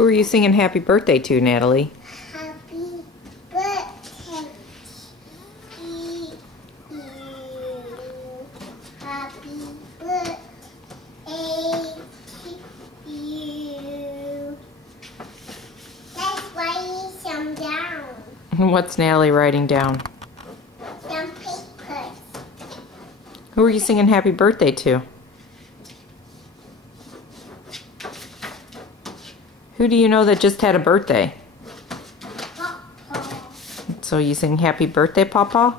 Who are you singing happy birthday to, Natalie? Happy birthday to you. Happy birthday to you. Let's write some down. What's Natalie writing down? Some papers. Who are you singing happy birthday to? Who do you know that just had a birthday? Papa. So you sing happy birthday, Papa?